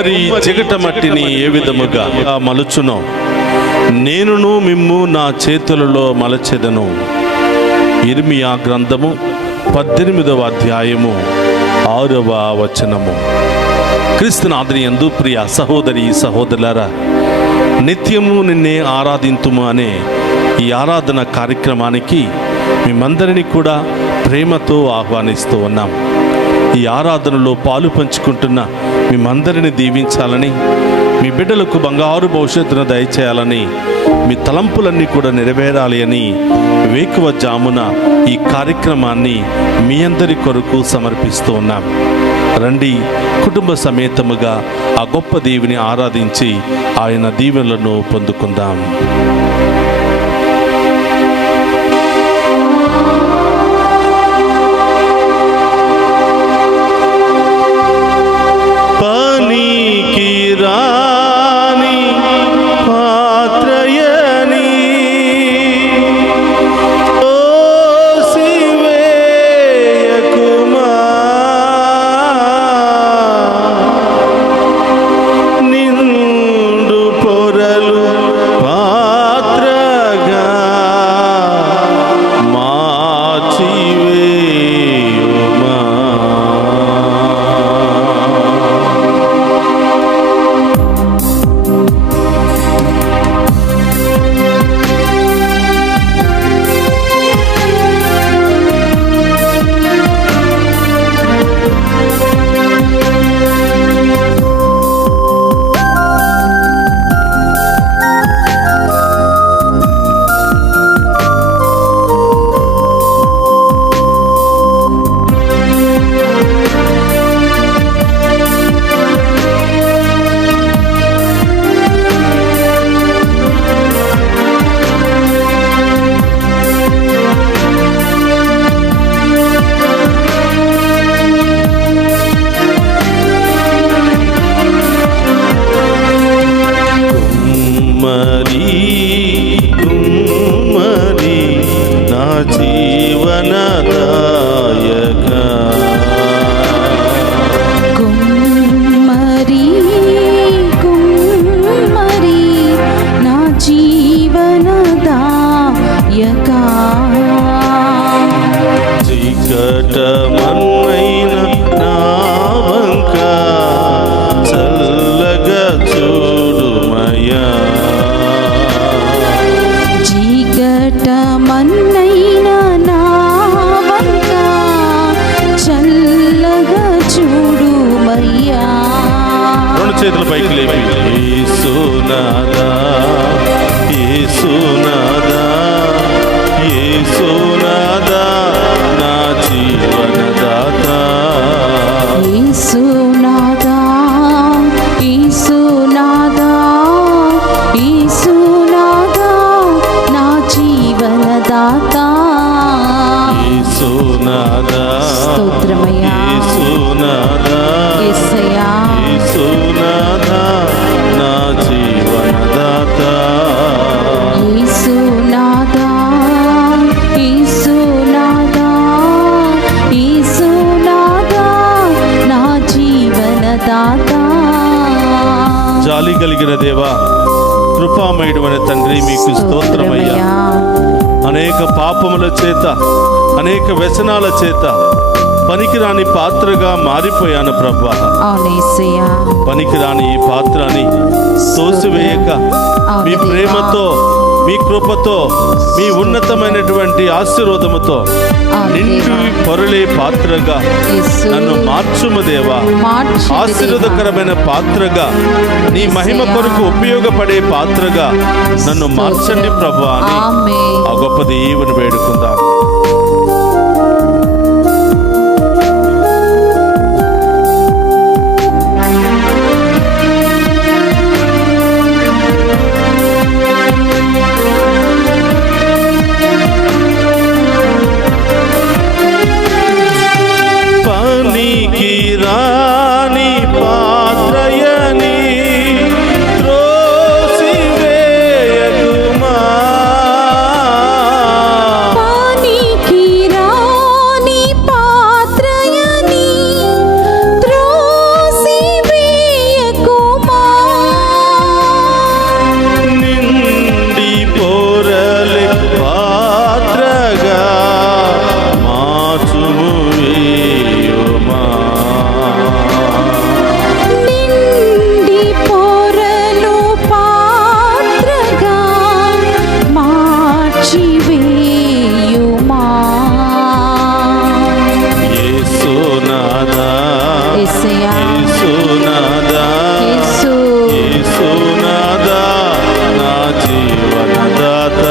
కుమ్మరి చిగట మట్టిని ఏ విధముగా మలుచునో నేనును మిమ్ము నా చేతులలో మలచెదను. ఇర్మియా గ్రంథము 18వ అధ్యాయము 6వ వచనము. క్రీస్తునాథుని యందు ప్రియ సహోదరి సహోదరులారా, నిత్యము నిన్నే ఆరాధింతుము అనే ఈ ఆరాధన కార్యక్రమానికి మేమందరినీ కూడా ప్రేమతో ఆహ్వానిస్తూ ఉన్నాం. ఈ ఆరాధనలో పాలు పంచుకుంటున్న మేమందరినీ దీవించాలని, మీ బిడ్డలకు బంగారు భవిష్యత్తును దయచేయాలని, మీ తలంపులన్నీ కూడా నెరవేరాలి అని వేకువ జామున ఈ కార్యక్రమాన్ని మీ అందరి కొరకు సమర్పిస్తూ ఉన్నాం. రండి, కుటుంబ సమేతముగా ఆ గొప్ప దేవుని ఆరాధించి ఆయన దీవెనలను పొందుకుందాం. చేతుల పైకి లేపి యేసునాదా యేసునాదా యేసునాదా నా జీవనదాత, యేసునాదా యేసునాదా యేసునాదా నా జీవనదాత, యేసునాదా స్తోత్రమయ్యా, యేసునాదా యేసయ్యా, యేసునాదా నా జీవనదాత, యేసునాదా యేసునాదా యేసునాదా నా జీవనదాత. జాలి కలిగిన దేవా, కృపామయుడైన తండ్రి, మీకు స్తోత్రమయ్యా. అనేక పాపముల చేత, అనేక వ్యసనాల చేత పనికిరాని పాత్రగా మారిపోయాను ప్రభువా. పనికిరాని ఈ పాత్రని తోసివేయక మీ ప్రేమతో, మీ కృపతో, మీ ఉన్నతమైనటువంటి ఆశీర్వాదముతో నిండి పొరలే పాత్రగా నన్ను మార్చుము దేవా. ఆశీర్వాదకరమైన పాత్రగా, నీ మహిమ కొరకు ఉపయోగపడే పాత్రగా నన్ను మార్చండి ప్రభువా అని ఆ గొప్ప దేవుని వేడుకుందాం. పానీ యేసయ్యా. యేసునాథా, యేసు. యేసునాథా, నా జీవనదాత.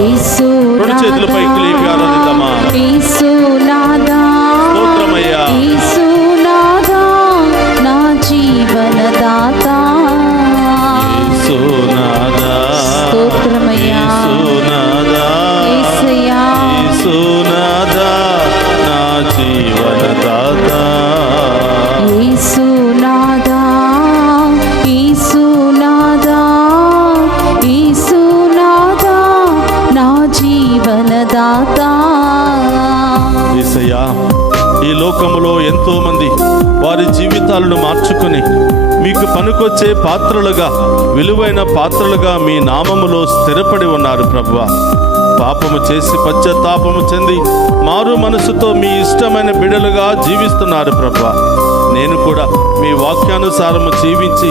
యేసు రెండు చేతులు పైకి లేపి ఆరాధిద్దామా. యేసునాథా, స్తోత్రమయ్యా. యేసునాథా, నా జీవనదాత. యేసునాథా, స్తోత్రమయ్యా. యేసునాథా, యేసయ్యా. యేసునాథా, నా జీవనదాత. యేసునాథా, యేసునాథా, యేసునాథా, నా జీవనదాత. యేసయ్యా, ఈ లోకములో ఎంతో మంది వారి జీవితాలను మార్చుకొని మీకు పనికొచ్చే పాత్రలుగా, విలువైన పాత్రలుగా మీ నామములో స్థిరపడి ఉన్నారు ప్రభువా. పాపము చేసి పశ్చాత్తాపము చెంది మారు మనసుతో మీ ఇష్టమైన బిడ్డలుగా జీవిస్తున్నారు ప్రభువా. నేను కూడా మీ వాక్యానుసారము జీవించి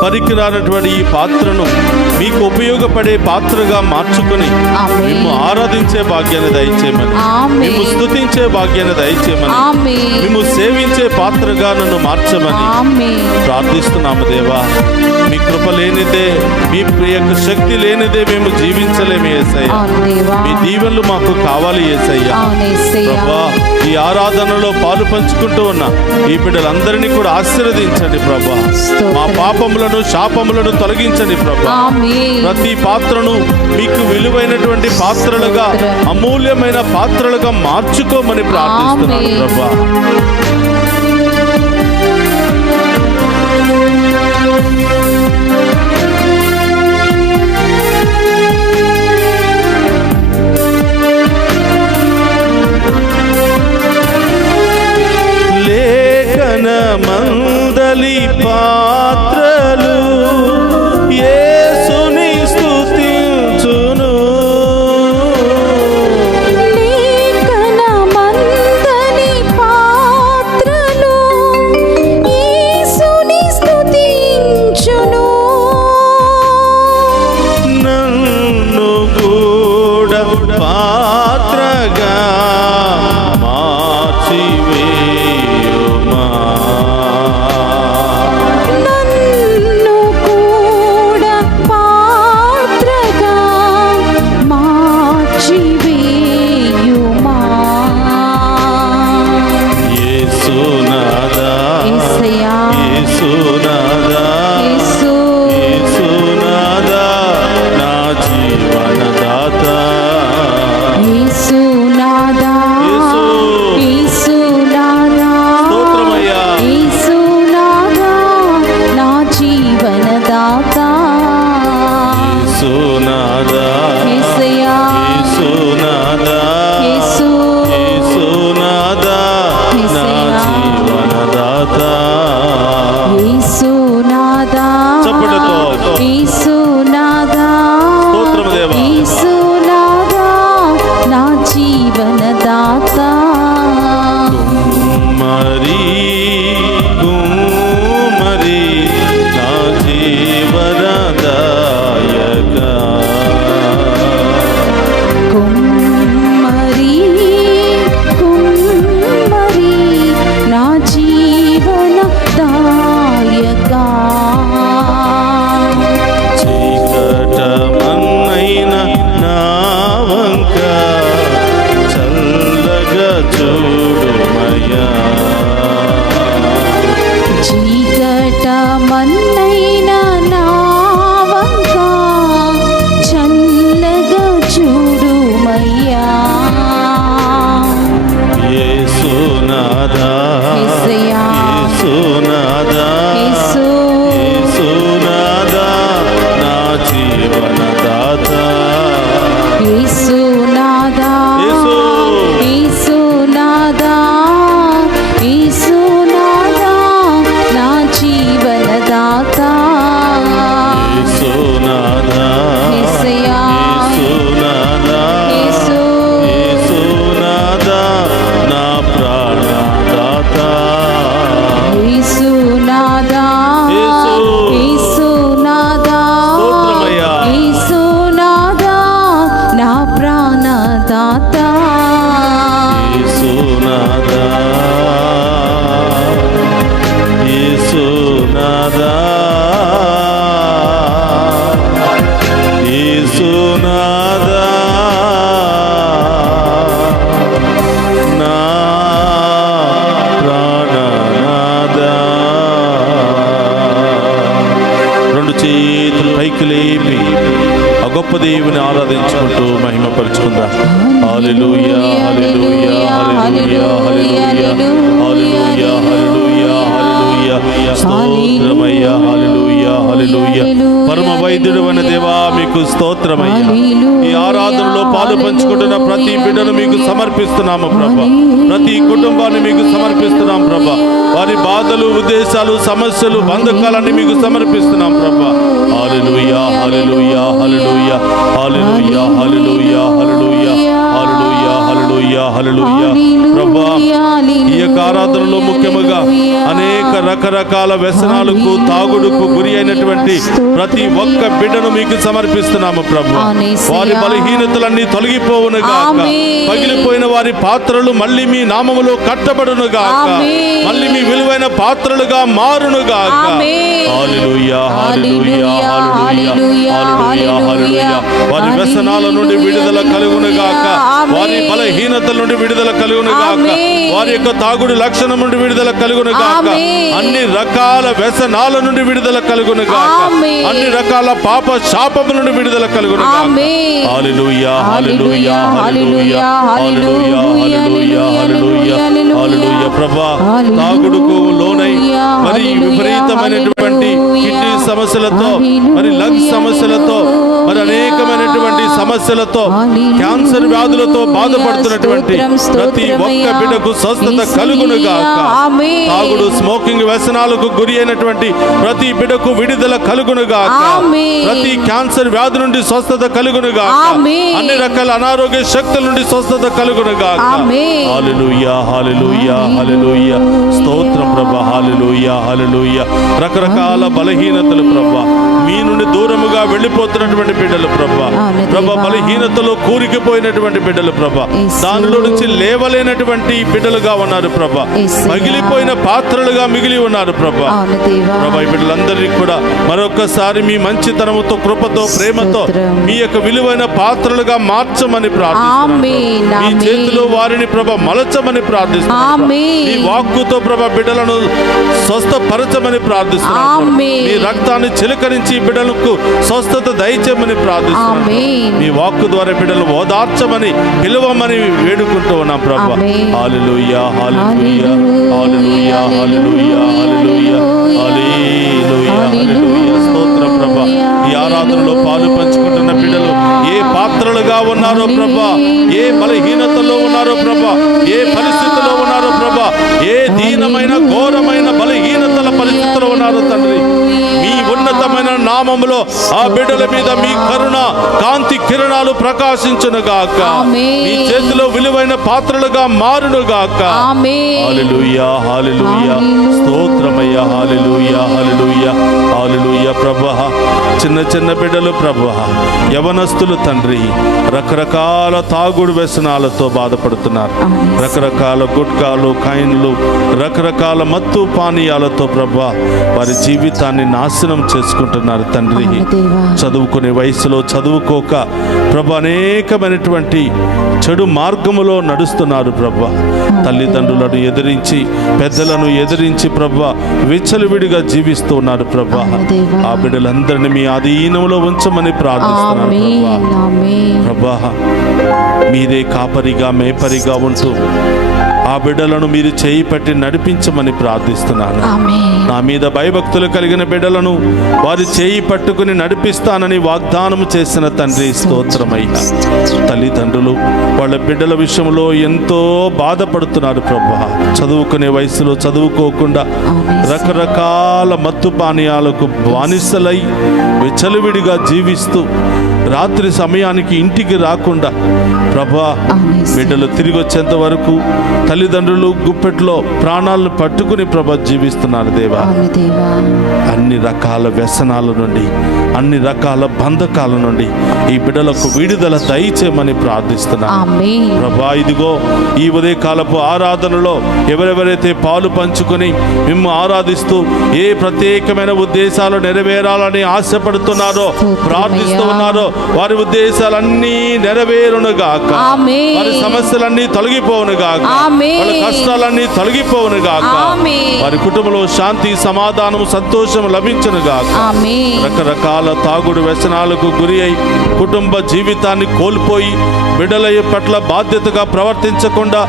పనికిరానటువంటి ఈ పాత్రను మీకు ఉపయోగపడే పాత్రగా మార్చుకుని ఆమేన్. మేము ఆరాధించే భాగ్యాన్ని దయచేయమని, ఆమేన్. మేము స్తుతించే భాగ్యాన్ని దయచేయమని, ఆమేన్. మేము సేవించే పాత్రగా నన్ను మార్చమని ఆమేన్. ప్రార్థిస్తున్నాము దేవా. మీ కృప లేనిదే, మీ యొక్క శక్తి లేనిదే మేము జీవించలేము యేసయ్య. అవును దేవా. మీ దీవెనలు మాకు కావాలి యేసయ్య. అవును యేసయ్యా. ప్రభా, ఈ ఆరాధనలో పాలు పంచుకుంటూ ఉన్న ఈ బిడ్డలందరినీ కూడా ఆశీర్వదించండి ప్రభా. స్తోత్రం. మా పాపములను శాపములను తొలగించండి ప్రభా. ఆమేన్. ప్రతి పాత్రను మీకు విలువైనటువంటి పాత్రలుగా, స్తోత్రం. అమూల్యమైన పాత్రలుగా మార్చుకోమని ప్రార్థిస్తున్నాను ఆమేన్. ప్రభా. లేఖన మందలి పాత్రలు యేసుని స్తుతించును. లేఖన మందలి పాత్రలు యేసుని స్తుతించును. నన్ను కూడా పాత్రగా మార్చివేయుమా. నన్ను కూడా పాత్రగా మార్చివేయుమా. యేసునాథా, యేసయ్యా. యేసునాథా, యేసు. యేసునాథా, నా జీవనదాత. యేసునాథా, యేసు. యేసునాథా, స్తోత్రమయ్యా. యేసునాథా, నా జీవనదాత. యేసునాథా, యేసయ్యా. యేసునాథా, యేసు. యేసునాథా, నా యేసయ్యా. జీవనదాత. యేసు పైకి లేపి ఆ గొప్ప దేవుని ఆరాధించుకుంటూ మహిమపరుచుకుందాం. హల్లెలూయా హల్లెలూయా హల్లెలూయా హల్లెలూయా హల్లెలూయా హల్లెలూయా స్తోత్రమయ్యా హల్లెలూయా హల్లెలూయా. పరమ వైద్యుడు అనే దేవా మీకు స్తోత్రమయ్యా. ఈ ఆరాధనలో పాలు పంచుకుంటున్న ప్రతి బిడ్డను మీకు సమర్పిస్తున్నాము ప్రభా. ప్రతి కుటుంబాన్ని మీకు సమర్పిస్తున్నాం ప్రభా. వారి బాధలు, ఉద్దేశాలు, సమస్యలు, బంధకాలన్నీ మీకు సమర్పిస్తున్నాం ప్రభా. హల్లెలూయా హల్లెలూయా హల్లెలూయా హల్లెలూయా హల్లెలూయా హల్లెలూయా హల్లెలూయా హల్లెలూయా హల్లెలూయా ప్రభా. ఈ యొక్క ఆరాధనలో ముఖ్యముగా అనేక రకరకాల వ్యసనాలకు, తాగుడుకు గురి అయినటువంటి ప్రతి ఒక్క బిడ్డను మీకు సమర్పిస్తున్నాము ప్రభా. వారి బలహీనతలన్నీ తొలగిపోవును గాక. పగిలిపోయిన వారి పాత్రలు మళ్ళీ మీ నామములో కట్టబడును గాక. మళ్ళీ మీ విలువైన పాత్రలుగా మారును గాక. హల్లెలూయా హల్లెలూయా హల్లెలూయా హల్లెలూయా హల్లెలూయా. వారి వ్యసనాల నుండి విడుదల కలుగును గాక. వారి బలహీనతల నుండి విడుదల కలుగును గాక. వారి యొక్క తాగుడు లక్షణం నుండి విడుదల కలుగును గాక. అన్ని రకాల వ్యసనాల నుండి విడుదల కలుగును గాక. అన్ని రకాల పాప శాపము నుండి విడుదల కలుగును గాక. హల్లెలూయా హల్లెలూయా హల్లెలూయా హల్లెలూయా హల్లెలూయా హల్లెలూయా హల్లెలూయా ప్రభా. తాగుడుకు లోనై మరి విపరీతమైనటువంటి కిడ్నీ సమస్యలతో, మరి లంగ్స్ సమస్యలతో, మరి అనేకమైనటువంటి సమస్యలతో, క్యాన్సర్ వ్యాధులతో బాధపడుతున్నటువంటి ప్రతి ఒక్క బిడ్డకు స్వస్థత కలుగును గాక. తాగుడు, స్మోకింగ్ వ్యసనాలకు గురి అయినటువంటి ప్రతి బిడ్డకు విడుదల కలుగును గాక. ప్రతి క్యాన్సర్ వ్యాధి నుండి స్వస్థత కలుగును గాక. అన్ని రకాల అనారోగ్య శక్తుల నుండి స్వస్థత కలుగును గాక. హల్లెలూయా హల్లెలూయా హల్లెలూయా స్తోత్రం ప్రభా. హల్లెలూయా హల్లెలూయా. రకరకాల బలహీనతలు ప్రభా, మీ నుండి దూరముగా వెళ్ళిపోతున్నటువంటి బిడ్డలు ప్రభా. ప్రభా, బలహీనతలో కూరికిపోయినటువంటి బిడ్డలు ప్రభా, దానిలో నుంచి లేవలేనటువంటి బిడ్డలుగా ఉన్నారు ప్రభా. పగిలిపోయిన పాత్రలుగా మిగిలి ఉన్నారు ప్రభా. ప్రభా, ఈ బిడ్డలందరినీ కూడా మరొకసారి మీ మంచితనముతో, కృపతో, ప్రేమతో మీ యొక్క విలువైన పాత్రలుగా మార్చమని ప్రార్థిస్తున్నాను. మీ చేతిలో వారిని ప్రభా మలచమని ప్రార్థిస్తున్నాను. మీ వాక్కుతో ప్రభా బిడ్డలను స్వస్థపరచమని ప్రార్థిస్తున్నాను. మీ రక్తాన్ని చిలకరించి బిడ్డలకు స్వస్థత దయచేయమని ప్రార్థిస్తున్నాను. మీ వాక్కు ద్వారా బిడ్డలు ఓదార్చమని, పిలువమని వేడుకుంటూ ఉన్నాం ప్రభా. హల్లెలూయా హల్లెలూయా హల్లెలూయా హల్లెలూయా హల్లెలూయా హల్లెలూయా హల్లెలూయా స్తోత్రం ప్రభా. ఈ ఆరాధనలో పాలు పంచుకుంటున్న బిడ్డలు ఏ పాత్రలుగా ఉన్నారో ప్రభా, ఏ బలహీనతలో ఉన్నారో ప్రభా, ఏ పరిస్థితిలో ఉన్నారో ప్రభా, ఏ దీనమైన ఘోరమైన బలహీనతల పరిస్థితిలో ఉన్నారో తండ్రి, మీ ఉన్నతమైన నామములో ఆ బిడ్డల మీద మీ కరుణ కాంతి కిరణాలు ప్రకాశించును గాక. మీ చేతిలో విలువైన పాత్రలుగా మారును గాక. హల్లెలూయా హల్లెలూయా స్తోత్రమయ్యా. హల్లెలూయా హల్లెలూయా హల్లెలూయా ప్రభా. చిన్న చిన్న బిడ్డలు ప్రభా, యవనస్తులు తండ్రి, రకరకాల తాగుడు వ్యసనాలతో బాధపడుతున్నారు. రకరకాల గుట్కాలు, కైన్లు, రకరకాల మత్తు పానీయాలతో ప్రభా వారి జీవితాన్ని నాశనం చేసుకుంటున్నారు తండ్రి. చదువుకునే వయసులో చదువుకోక ప్రభా అనేకమైనటువంటి చెడు మార్గములో నడుస్తున్నారు ప్రభా. తల్లిదండ్రులను ఎదిరించి, పెద్దలను ఎదిరించి ప్రభా విచ్చలవిడిగా జీవిస్తూ ఉన్నారు ప్రభా. ఆ బిడ్డలందరినీ మీ అధీనంలో ఉంచమని ప్రార్థిస్తున్నాను ప్రభా. మీరే కాపరిగా, మేపరిగా ఉంటూ ఆ బిడ్డలను మీరు చేయి పట్టి నడిపించమని ప్రార్థిస్తున్నాను. నా మీద భయభక్తులు కలిగిన బిడ్డలను వారి చేయి పట్టుకుని నడిపిస్తానని వాగ్దానం చేసిన తండ్రి స్తోత్రమయ్యా. తల్లిదండ్రులు వాళ్ళ బిడ్డల విషయంలో ఎంతో బాధపడుతున్నారు ప్రభా. చదువుకునే వయసులో చదువుకోకుండా రకరకాల మత్తు పానీయాలకు బానిసలై విచ్చలవిడిగా జీవిస్తూ రాత్రి సమయానికి ఇంటికి రాకుండా ప్రభా బిడ్డలు తిరిగి వచ్చేంత వరకు తల్లిదండ్రులు గుప్పెట్లో ప్రాణాలను పట్టుకుని ప్రభా జీవిస్తున్నారు దేవా. అన్ని రకాల వ్యసనాల నుండి, అన్ని రకాల బంధకాల నుండి ఈ బిడ్డలకు విడుదల దయచేయమని ప్రార్థిస్తున్నాను ప్రభా. ఇదిగో ఈ ఉదయకాలపు ఆరాధనలో ఎవరెవరైతే పాలు పంచుకొని మిమ్ము ఆరాధిస్తూ ఏ ప్రత్యేకమైన ఉద్దేశాలు నెరవేరాలని ఆశపడుతున్నారో, ప్రార్థిస్తూ ఉన్నారో, వారి ఉద్దేశాలన్నీ నెరవేరును గాక. వారి సమస్యలన్నీ తొలగిపోవును గాక. ఆమేన్. వాళ్ళ కష్టాలన్నీ తొలగిపోవును గాక. ఆమేన్. వారి కుటుంబంలో శాంతి, సమాధానం, సంతోషం లభించును గాక. ఆమేన్. రకరకాల తాగుడు వ్యసనాలకు గురి అయి కుటుంబ జీవితాన్ని కోల్పోయి బిడ్డల పట్ల బాధ్యతగా ప్రవర్తించకుండా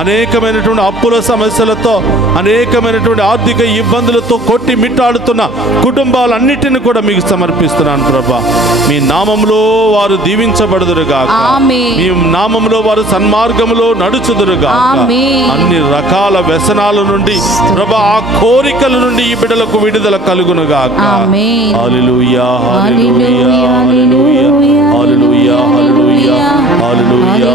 అనేకమైనటువంటి అప్పుల సమస్యలతో, అనేకమైనటువంటి ఆర్థిక ఇబ్బందులతో కొట్టి మిట్టాడుతున్న కుటుంబాలన్నిటిని కూడా మీకు సమర్పిస్తున్నాను ప్రభా. మీ నామములో వారు దీవించబడుదురుగాక. ఆమేన్. మీ నామములో వారు సన్మార్గములో నడుచుదురుగాక. ఆమేన్. అన్ని రకాల వ్యసనాల నుండి ప్రభా, ఆ కోరికల నుండి ఈ బిడ్డలకు విడుదల కలుగునుగాక. ఆమేన్. హల్లెలూయా, హల్లెలూయా, హల్లెలూయా, హల్లెలూయా, హల్లెలూయా, హల్లెలూయా, హల్లెలూయా, హల్లెలూయా.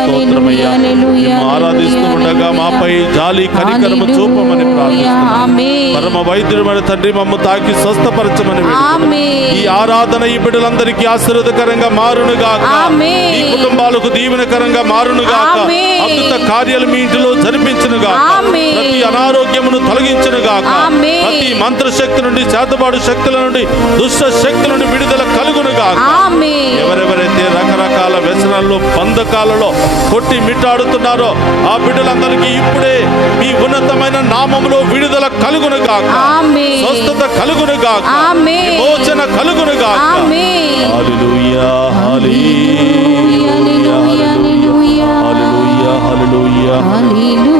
స్తోత్రమయ్యా. మేము ఆరాధిస్తూ ఉండగా మాపై జాలి కనికరము చూపమని ప్రార్థిస్తున్నాము. ఆమేన్. పరమ వైద్యుడైన తండ్రి, మమ్ము తాకి స్వస్థపరచమని వేడుకుంటున్నాము. ఆమేన్. ఈ ఆరాధన ఈ బిడ్డలందరికీ ఆశీర్వాదకరంగా మారునుగాక. ఆమేన్. ఈ కుటుంబాలకు దీవెనకరంగా మారునుగాక. ఆమేన్. అద్భుత కార్యాలు మీ ఇంటిలో జరిపించునుగాక. ఆమేన్. ప్రతి అనారోగ్యమును తొలగించునుగాక. ఆమేన్. ప్రతి మంత్రశక్తి నుండి, చేతబాటు శక్తుల నుండి, దుష్ట శక్తుల నుండి విడుదల కలుగునుగాక. ఆమేన్. ఎవరెవరైతే రకరకాల వ్యసనాల్లో, బంధకాలలో కొట్టి మిట్టాడుతున్నారో ఆ బిడ్డలందరికీ ఇప్పుడే మీ ఉన్నతమైన నామములో విడుదల కలుగునుగాక. ఆమేన్. స్వస్థత కలుగునుగాక. ఆమేన్. విమోచన కలుగునుగాక. ఆమేన్. హల్లెలూయా, హల్లెలూయా, హల్లెలూయా, హల్లెలూయా, హల్లెలూయా. హల్లెలూయా.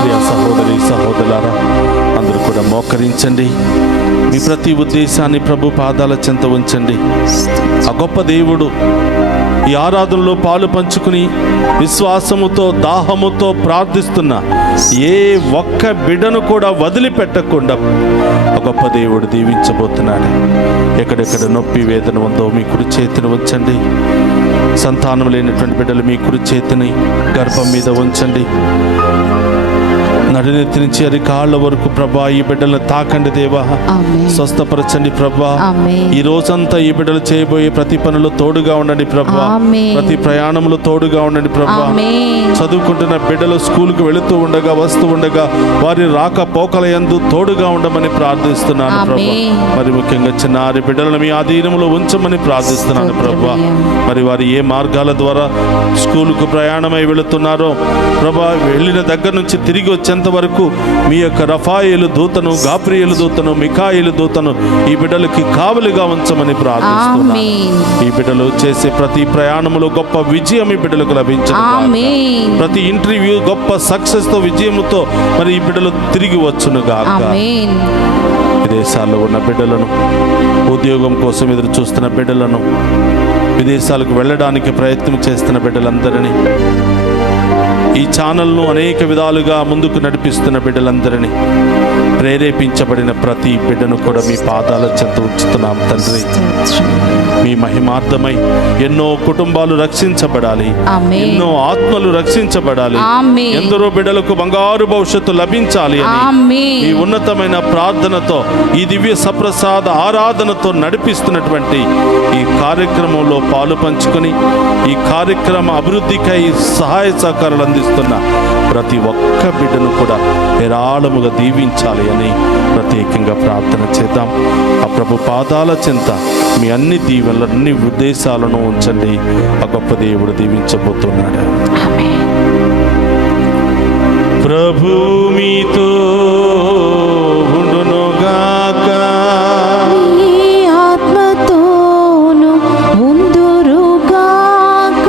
ప్రియ సహోదరి సహోదరులారా, అందరూ కూడా మోకరించండి. మీ ప్రతి ఉద్దేశాన్ని ప్రభు పాదాల చెంత ఉంచండి. ఆ గొప్ప దేవుడు ఈ ఆరాధనలో పాలు పంచుకుని విశ్వాసముతో, దాహముతో ప్రార్థిస్తున్న ఏ ఒక్క బిడ్డను కూడా వదిలిపెట్టకుండా ఆ గొప్ప దేవుడు దీవించబోతున్నాడు. ఎక్కడెక్కడ నొప్పి, వేదన ఉందో మీ కుడి చేతిని ఉంచండి. సంతానం లేనటువంటి బిడ్డలు మీ కుడి చేతిని గర్భం మీద ఉంచండి. నడినెత్తి నుంచి అరికాళ్ళ వరకు ప్రభా ఈ బిడ్డలను తాకండి దేవా. ఆమేన్. స్వస్థపరచండి ప్రభా. ఆమేన్. ఈ రోజంతా ఈ బిడ్డలు చేయబోయే ప్రతి పనులు తోడుగా ఉండండి ప్రభా. ఆమేన్. ప్రతి ప్రయాణంలో తోడుగా ఉండండి ప్రభా. ఆమేన్. చదువుకుంటున్న బిడ్డలు స్కూల్కి వెళుతూ ఉండగా, వస్తూ ఉండగా వారి రాక పోకల యందు తోడుగా ఉండమని ప్రార్థిస్తున్నాను ప్రభా. ఆమేన్. మరి ముఖ్యంగా చిన్నారి బిడ్డలను మీ ఆధీనంలో ఉంచమని ప్రార్థిస్తున్నాను ప్రభా. మరి వారు ఏ మార్గాల ద్వారా స్కూలుకు ప్రయాణమై వెళుతున్నారో ప్రభా, వెళ్ళిన దగ్గర నుంచి తిరిగి వచ్చేంత వరకు మీ యొక్క రఫాయేలు దూతను, గాబ్రియేలు దూతను, మిఖాయేలు దూతను ఈ బిడ్డలకి కావలిగా ఉంచమని ప్రార్థిస్తున్నాను. ఆమేన్. ఈ బిడ్డలు చేసే ప్రతి ప్రయాణములో గొప్ప విజయం ఈ బిడ్డలకు లభించను. ఆమేన్. ప్రతి ఇంటర్వ్యూ గొప్ప సక్సెస్ తో, విజయముతో మరి ఈ బిడ్డలు తిరిగి వచ్చును గాక. ఆమేన్. విదేశాల్లో ఉన్న బిడ్డలను, ఉద్యోగం కోసం ఎదురు చూస్తున్న బిడ్డలను, విదేశాలకు వెళ్ళడానికి ప్రయత్నం చేస్తున్న బిడ్డలందరినీ, ఈ ఛానల్ను అనేక విధాలుగా ముందుకు నడిపిస్తున్న బిడ్డలందరినీ, ప్రేరేపించబడిన ప్రతి బిడ్డను కూడా మీ పాదాల చెంత ఉంచుతున్నాం తండ్రి. మీ మహిమార్థమై ఎన్నో కుటుంబాలు రక్షించబడాలి. ఆమేన్. ఎన్నో ఆత్మలు రక్షించబడాలి. ఆమేన్. ఎందరో బిడ్డలకు బంగారు భవిష్యత్తు లభించాలి అని ఆమేన్. ఈ ఉన్నతమైన ప్రార్థనతో, ఈ దివ్య సప్రసాద ఆరాధనతో నడిపిస్తున్నటువంటి ఈ కార్యక్రమంలో పాలు పంచుకొని ఈ కార్యక్రమ అభివృద్ధికై సహాయ సహకారాలు అందిస్తున్న ప్రతి ఒక్క బిడ్డను కూడా ఏరాళముగా దీవించాలి అని ప్రత్యేకంగా ప్రార్థన చేద్దాం. ఆ ప్రభు పాదాల చెంత మీ అన్ని దీవెనలు, అన్ని ఉద్దేశాలను ఉంచండి. ఆ గొప్ప దేవుడు దీవించబోతున్నాడు. ప్రభు మీతో ఉండునుగాక. నీ ఆత్మతోను ఉందురుగాక.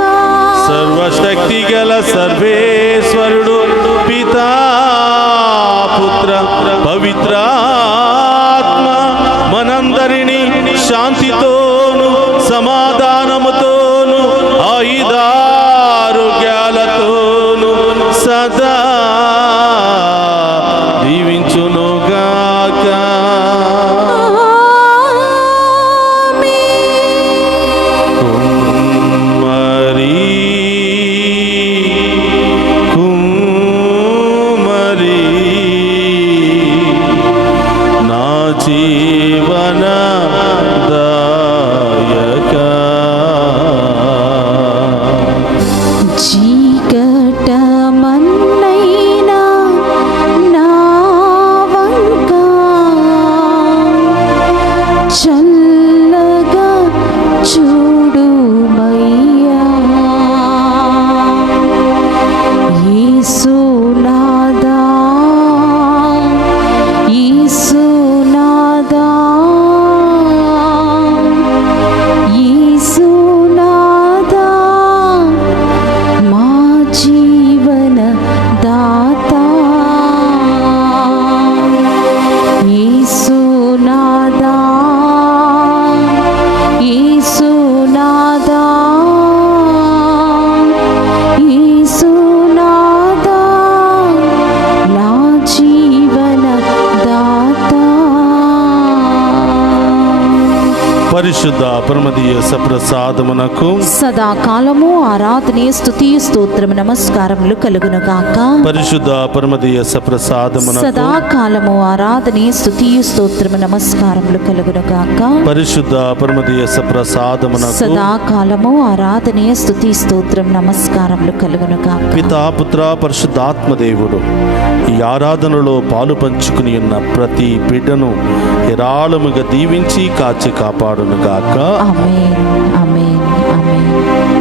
సర్వశక్తి గల సర్వేశ్వరుడు పితా, పుత్ర, పవిత్రాత్మ మనందరినీ శాంతితోను, సమాధానముతోను, ఆయుధారోగ్యాలతోను సదా దీవించునుగాక. పరిశుద్ధ పరమదీయ సప్రసాదమునకు సదాకాలము ఆరాధనే స్తుతి స్తోత్రము నమస్కారములు కలుగును గాక. పరిశుద్ధ పరమదీయ సప్రసాదమునకు సదాకాలము ఆరాధనే స్తుతి స్తోత్రము నమస్కారములు కలుగును గాక. పరిశుద్ధ పరమదీయ సప్రసాదమునకు సదాకాలము ఆరాధనే స్తుతి స్తోత్రం నమస్కారములు కలుగును గాక. పితా పుత్ర పరిశుద్ధాత్మ దేవుడు ఈ ఆరాధనలో పాలు పంచుకుని ఉన్న ప్రతి బిడ్డను ఏరాళముగా దీవించి కాచి కాపాడును గాక. ఆమేన్ ఆమేన్ ఆమేన్.